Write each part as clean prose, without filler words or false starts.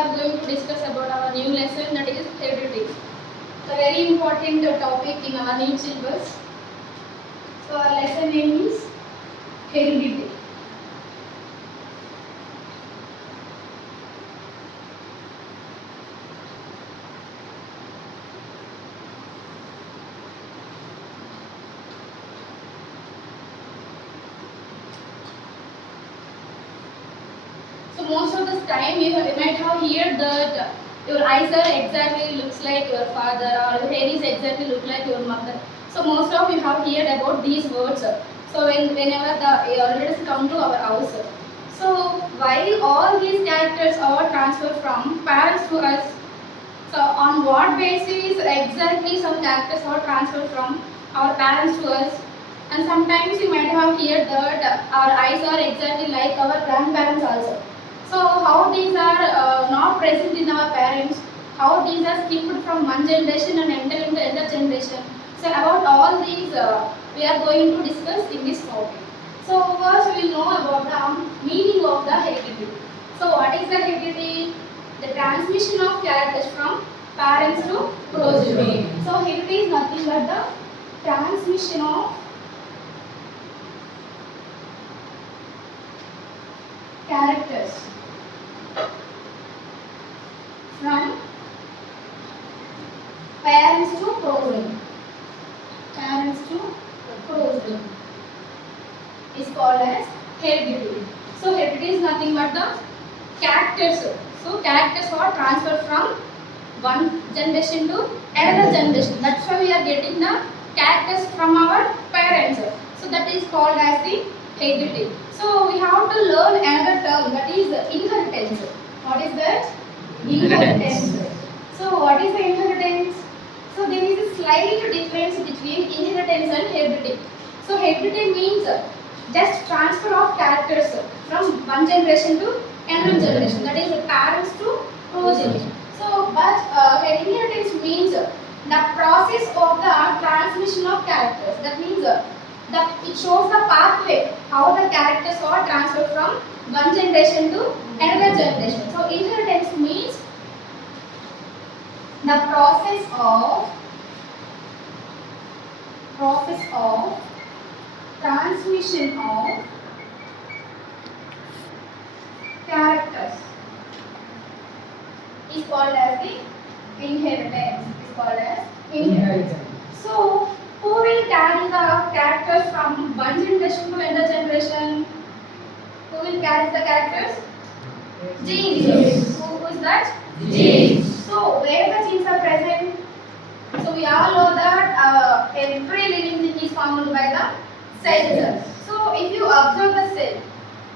are going to discuss about our new lesson, that is heredity. A very important topic in our new syllabus. So our lesson name is heredity. So most of the time you might have heard that your eyes are exactly looks like your father, or your hair is exactly look like your mother. So most of you have heard about these words. So whenever the relatives come to our house. So why all these characters are transferred from parents to us? So on what basis exactly some characters are transferred from our parents to us? And sometimes you might have heard that our eyes are exactly like our grandparents also. So how these are not present in our parents, how these are skipped from one generation and enter into another generation. So about all these we are going to discuss in this topic. So first we will know about the meaning of the heredity. So what is the heredity? The transmission of characters from parents to progeny. So heredity is nothing but the transmission of characters from parents to progeny. Parents to progeny is called as heredity. So heredity is nothing but the characters. So characters are transferred from one generation to another generation. That's why we are getting the characters from our parents. So that is called as the heredity. So we have to learn another term, that is inheritance. What is that? Inheritance. So what is the inheritance? So there is a slight difference between inheritance and heredity. So heredity means just transfer of characters from one generation to another generation. That is parents to progeny. So but inheritance means the process of the transmission of characters. That means it shows the pathway how the characters are transferred from one generation to another generation. So inheritance means the process of transmission of characters is called as the inheritance. Is called as inheritance. So who will carry the characters from one generation to another generation? Who will carry the characters? Genes. Who is that? Genes. So where the genes are present? So we all know that every living thing is formed by the cells. So if you observe the cell,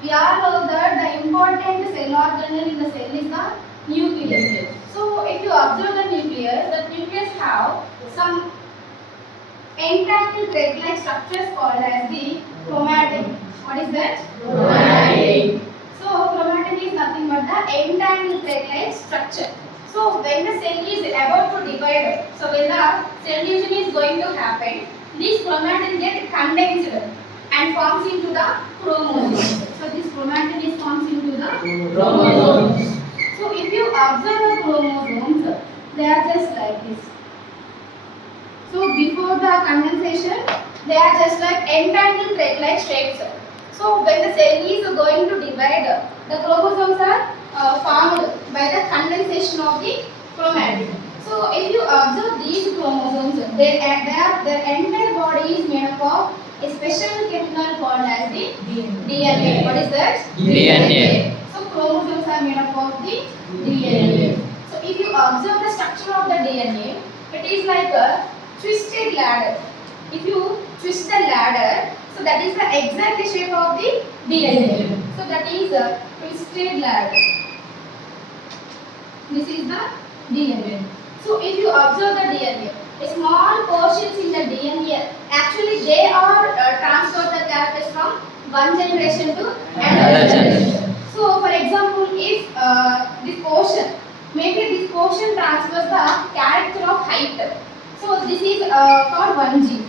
we all know that the important cell organelle in the cell is the nucleus. So if you observe the nucleus have some entangled thread-like structures called as the chromatin. What is that? Chromatin. So chromatin is nothing but the entangled thread-like structure. So when the cell is about to divide, so when the cell division is going to happen, this chromatin gets condensed and forms into the chromosomes. So this chromatin is forms into the chromosomes. So if you observe the chromosomes, they are just like this. So before the condensation, they are just like entangled thread-like shapes. So when the cell is going to divide, the chromosomes are formed by the condensation of the chromatin. So if you observe these chromosomes, their entire body is made up of a special chemical called as the DNA. What is that? DNA. So chromosomes are made up of the DNA. So if you observe the structure of the DNA, it is like a twisted ladder. If you twist the ladder, so that is the exact shape of the DNA. So that is a twisted ladder. This is the DNA. So if you observe the DNA, small portions in the DNA, actually they are transferred the characters from one generation to another generation. So for example, if this portion, maybe this portion transfers the character of height. So this is called 1G.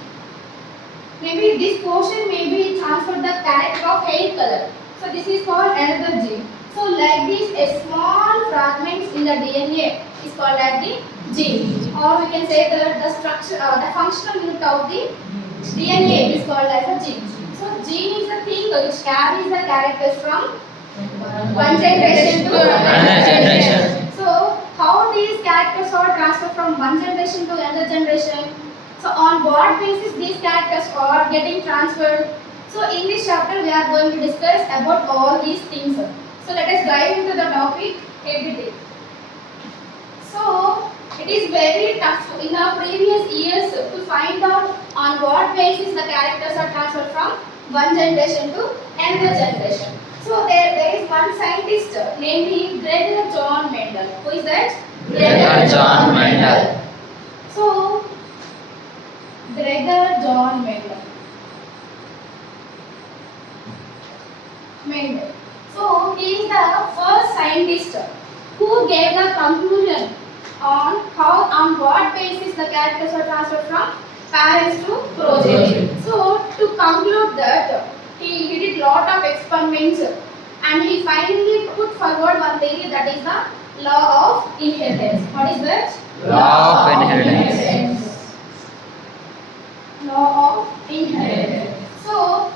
Maybe this portion may be transferred the character of hair color. So this is called another gene. So like this, a small fragments in the DNA is called as the gene, or we can say that the structure, the functional unit of the DNA is called as a gene. So gene is the thing which carries the characters from one generation to another generation. So how these characters are transferred from one generation to another generation? So on what basis these characters are getting transferred? So in this chapter we are going to discuss about all these things. So let us dive into the topic everything. So it is very tough in the previous years to find out on what basis the characters are transferred from one generation to another generation. So there is one scientist, namely Gregor John Mendel. Who is that? Gregor John Mendel. So Gregor John Mendel. So he is the first scientist who gave the conclusion on what basis the characters are transferred from parents to progeny. So to conclude that, he did lot of experiments and he finally put forward one theory, that is the law of inheritance. What is that? Law of inheritance. Law of inheritance. So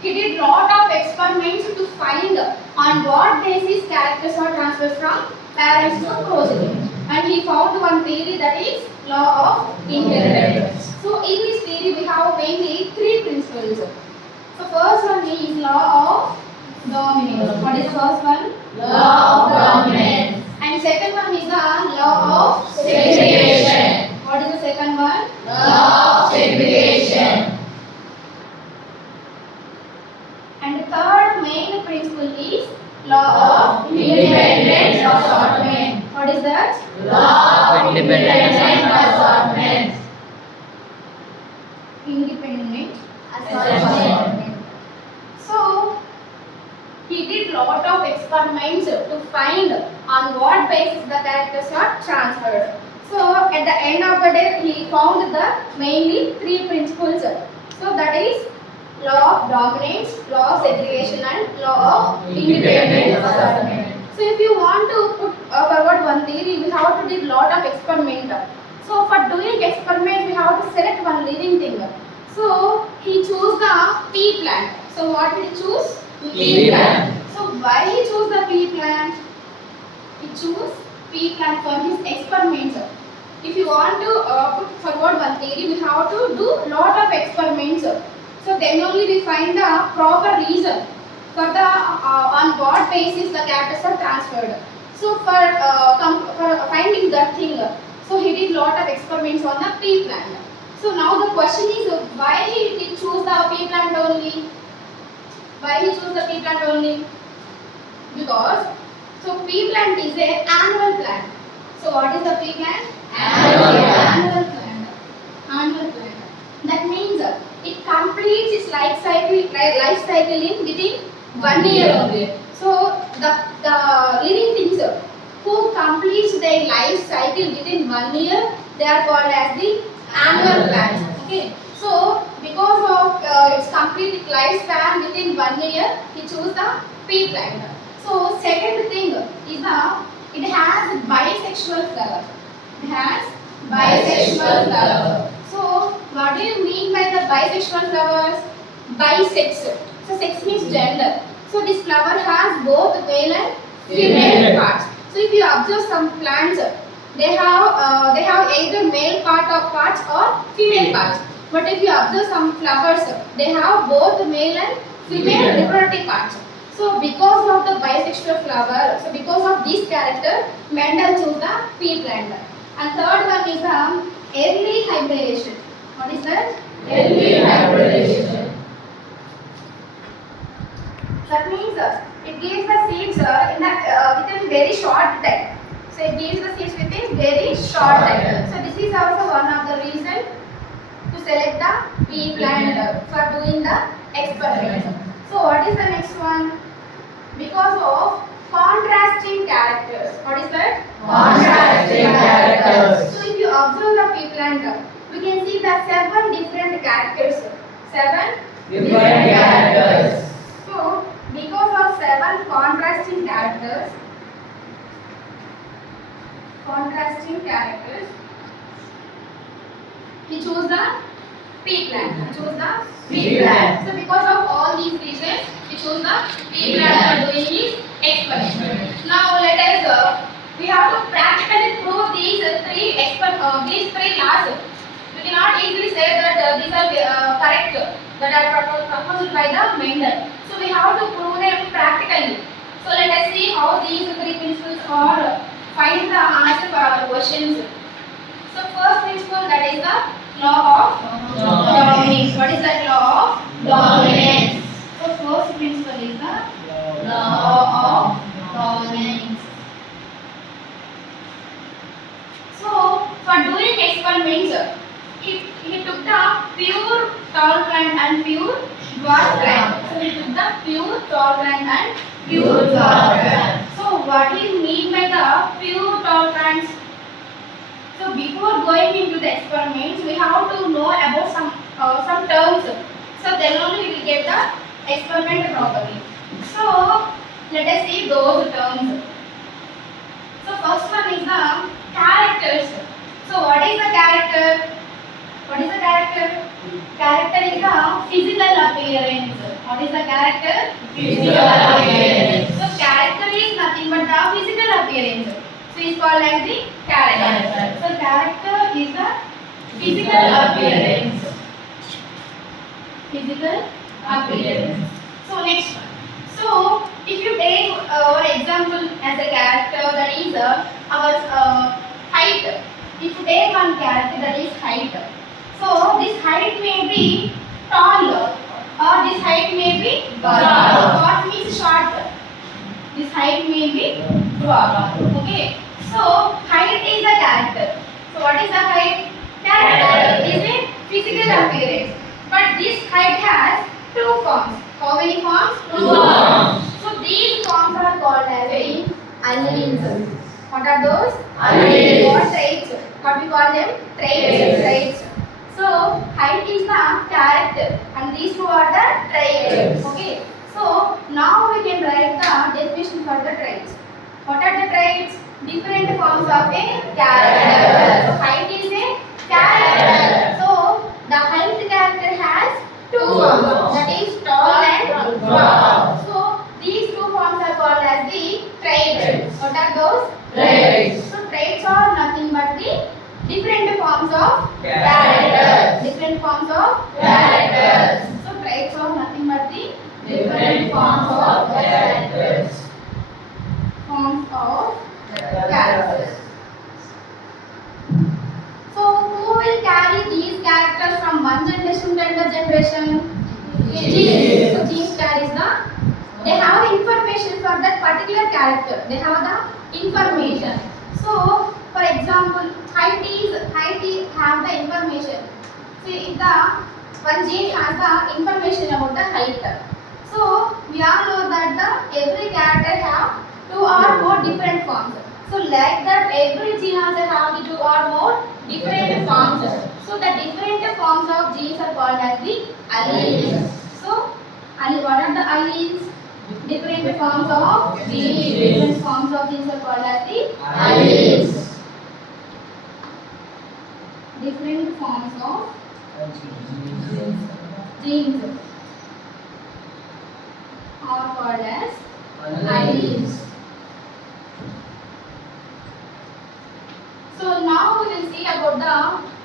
he did lot of experiments to find on what basis characters are transferred from parents to progeny. And he found one theory, that is law of inheritance. So in this theory we have mainly three principles. So first one is law of dominance. What is the first one? Law of dominance. And second one is the law of Segregation. What is the second one? Law of segregation. And the third main principle is law of independent assortment. What is that? Law of independent assortment. Independent assortment. So he did lot of experiments to find on what basis the characters are transferred. So at the end of the day, he found the mainly three principles. So that is law of dominance, law of segregation, and law of independent assortment. So if you want to put forward one theory, we have to do lot of experiment. So for doing experiment, we have to select one living thing. So he chose the pea plant. So what did he choose? Pea plant. So why he chose the pea plant? He chose pea plant for his experiments. If you want to put forward one theory, we have to do lot of experiments. So then only we find the proper reason for the on what basis the characters are transferred. So for finding that thing, so he did lot of experiments on the pea plant. So now the question is, why he did choose the pea plant only? Why he chose the pea plant only? Because so pea plant is an annual plant. So what is the pea plant? Annual plant. Annual plant. That means it completes its life cycle in within 1 year only. So the living things who completes their life cycle within 1 year, they are called as the annual plants. Okay. So because of its complete lifespan within 1 year, he chose the pea plant. So second thing is it has bisexual flower. It has bisexual flower. So what do you mean by the bisexual flowers? Bisex. So sex means gender. So this flower has both male and female parts. So if you observe some plants, they have either male parts or female parts. But if you observe some flowers, they have both male and female reproductive parts. So because of the bisexual flower, so because of this character, Mendel chose the pea plant. And third one is the early hybridization. What is that? Early hybridization. That means it gives the seeds within very short time. So it gives the seeds within very short time. So this is also one of the reason to select the pea plant for doing the experiment. So what is the next one? Because of contrasting characters. What is that? Contrasting characters. So if you observe the pea plant, we can see the 7 different characters. 7 different characters. So because of 7 called contrasting characters. Contrasting characters. We choose the P plan. We choose the P plan. So because of all these reasons, we choose the P plan for doing this experiment. Now let us we have to practically prove these three laws. We cannot easily say that these are correct that are proposed by the Mendel. So we have to prove them practically. So let us see how these three principles are find the answer for our questions. So first principle, that is the law of dominance. What is that law of dominance? So first principle is the law of dominance. So for doing experiments, he took the pure tall plant and pure dwarf plant. So he took the pure tall plant and pure dwarf plant. So what do you mean by the pure tall plants? So before going into the experiments, we have to know about some terms. So then only we will get the experiment properly. So let us see those terms. So first one is the characters. So what is the character? What is the character? Character is the physical appearance. What is the character? Physical appearance. So character is nothing but the physical appearance. So it's called as the character. So character is the physical appearance. Physical appearance. So next one. So if you take our example as a character, that is our height. If you take one character, that is height. So this height may be tall or this height may be short. Short means short. This height may be short. Okay. So height is a character. So what is the height? Character is a physical appearance. But this height has two forms. How many forms? Two forms. So these forms are called as the alleles. What are those? Alleles. Or traits. What we call them? Traits. So height is the character and these two are the traits. Okay. So now we can write the definition for the traits. What are the traits? Different forms of a character. So height is a character. So the height character has two forms. That is tall and short. So these two forms are called as the traits. What are those? Traits. So traits are nothing but the different forms of characters. Different forms of characters. So traits are nothing but the different forms of characters. Forms of characters. So who will carry these characters from one generation to another generation? Genes. So genes carries they have the information for that particular character. They have the information. So for example, height have the information. See, if the one gene has the information about the height. So we all know that every character have two or more different forms. So like that, every gene also have the two or more different forms. So the different forms of genes are called as the alleles. So what are the alleles? Different forms of genes. Different forms of genes are called as the alleles. Different forms of genes are called as alleles. So now we will see about the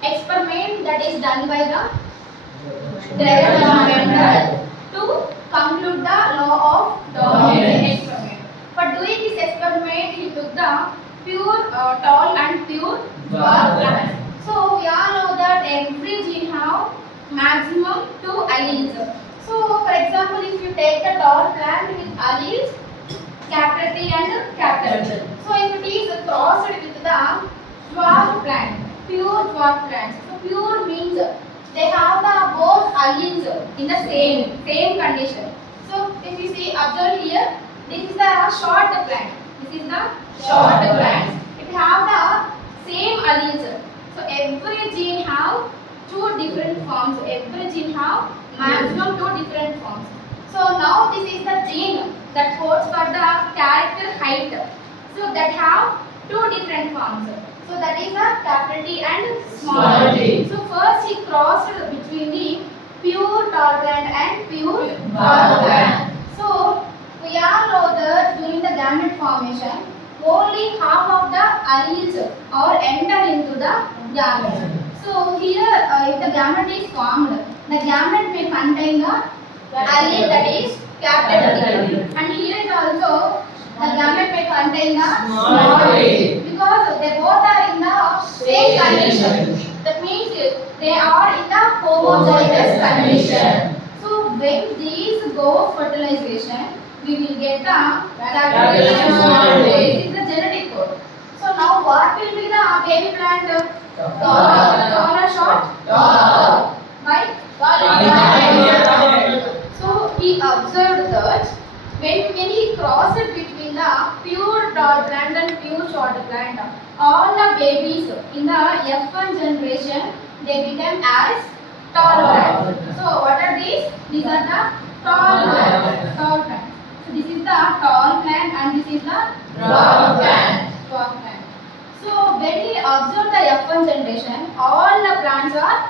experiment that is done by the Donakonda to conclude the law of dominance experiment. For doing this experiment, he took the pure tall and pure dwarf plant. So we all know that every gene have maximum 2 alleles. So for example, if you take the tall plant with alleles capital T and capital T. So if it is crossed with the dwarf plant, pure dwarf plants. So pure means they have the both alleles in the same condition. So if you see, observe here, this is the short plant. This is the short plant. It have the same alleles. So every gene have two different forms. Every gene have maximum two different forms. So now this is the gene that codes for the character height. So that have two different forms. So that is a capital T and small t. So first he crossed between the pure tall gland and pure tall gland. So we all know that during the gamete formation, only half of the alleles are enter into the gamete. So here, if the gamete is formed, the gamete may contain the allele that is capital T, and here is also the gamete may contain the small t, because they both are in the same condition. That means they are in the homozygous condition. So when these go fertilization, we will get the capital small t. This is the genetic code. So now what will be the baby plant? Tall or short? Tall. Why? So he observed that when he crossed between the pure tall gland and pure short gland, all the babies in the F1 generation, they became as tall gland. So what are these? These are the tall gland. Tall gland. So this is the tall gland and this is the dwarf gland. Dwarf gland. So when he observed the F1 generation, all the plants are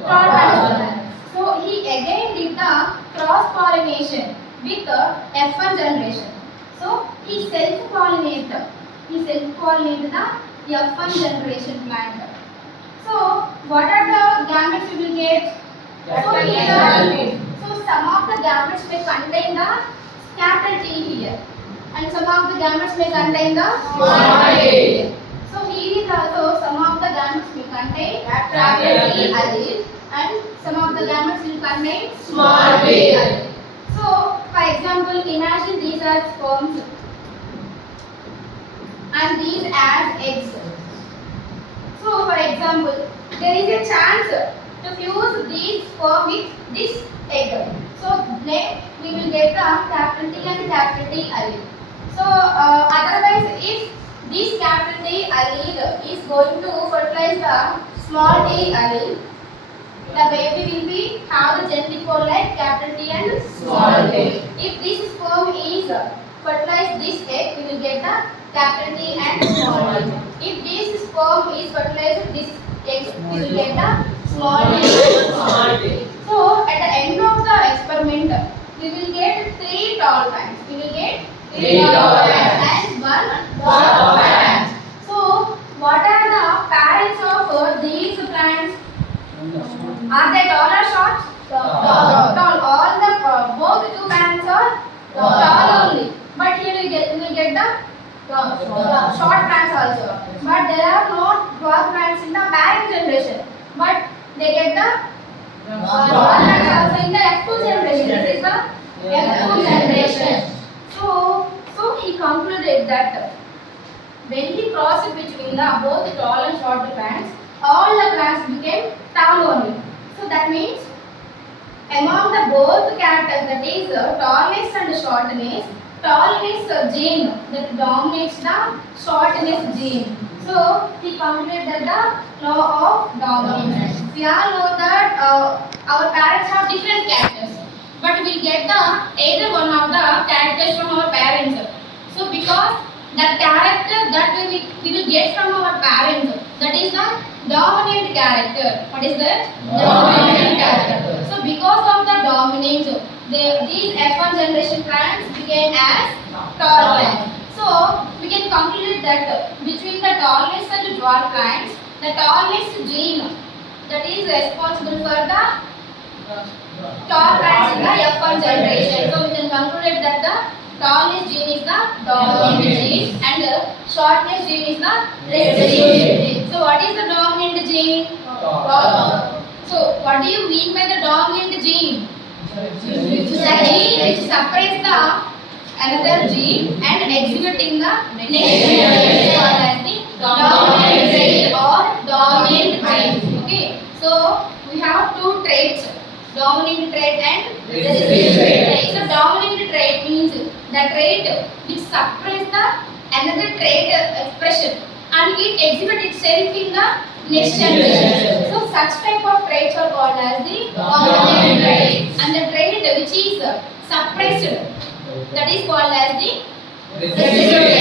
tall plants. So he again did the cross pollination with the F1 generation. So he self-pollinated. He self-pollinated the F1 generation plant. So what are the gametes you will get? So some of the gametes may contain the capital T here, and some of the gametes may contain the small t. So here is also some of the gametes may contain capital T allele, and some of the gametes will contain small t allele. So for example, imagine these are sperms and these as eggs. So for example, there is a chance to fuse these sperm with this egg. So then we will get the capital T and capital T allele. So otherwise, if this capital T allele is going to fertilize the small t allele, the baby will be have the genetic code like capital T and small t. If this sperm is fertilize this egg, we will get the capital T and small t. If this sperm is fertilized this egg, we will get the small t and small t. So at the end of the experiment, we will get 3 tall plants. We will get 3 tall plants and 1 dwarf plant. So what are the parents of these plants? Are they tall or short? Tall. All the both two parents are tall only. But here we will get the short plants also. But there are no dwarf plants in the parent generation. But they get the dwarf plants also in the F2 generation. This is the F2 generation. So he concluded that when he crossed between the both tall and short plants, all the plants became tall only. So that means among the both characters, that is tallness and shortness, tallness gene that dominates the shortness gene. So he concluded that the law of dominance. We all know that our parents have different characters, but we get the either one of the characters from our parents. So because the character that we will get from our parents, that is the dominant character. What is that? Dominant character. So because of the dominance, these F1 generation plants became as tall plants. So we can conclude that between the tallness and dwarf plants, the tallness gene that is responsible for the tall plants in the F1 generation. So we can conclude that the tallness gene is the dominant gene and shortness gene is the recessive gene. So what is the dominant gene? So what do you mean by the dominant gene? The gene which suppresses the another gene and exhibiting the next gene is called as the dominant gene or dominant gene. Okay. So we have two traits, dominant trait and recessive trait. So dominant trait means the trait which suppresses the another trait expression and it exhibits itself in the next generation. So such type of traits are called as the dominant traits, and the trait which is suppressed, that is called as the Residuary